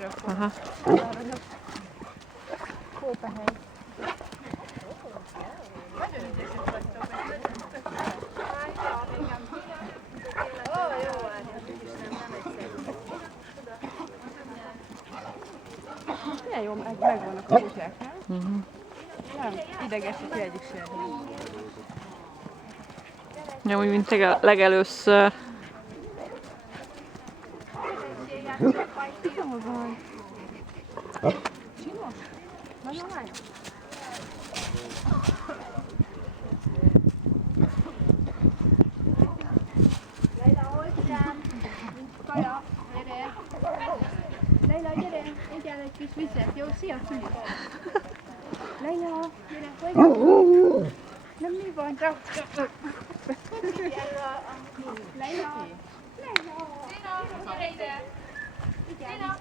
Aha. Kópehely. Milyen jó, megvannak a kutyák, nem? Nem, idegesít egyik sem. Ja, úgy, mint legelőször. Nem a baj. Csinos? Nagyon lány? Leila, hozzám! Kaja, gyere! Leila, gyere! Egyel egy kis vizet, jó? Szia, Tüli! Leila, gyere, hozzám! Nem mi van? Leila! Gyere ide! Gyere!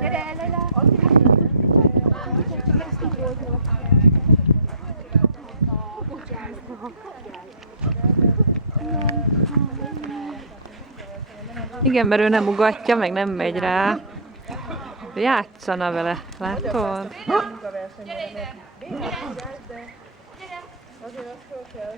Gyere, Leila! Igen, mert ő nem ugatja, meg nem megy rá. Játszana vele, látod? Gyere ide! Gyere! Azért azt föl kell.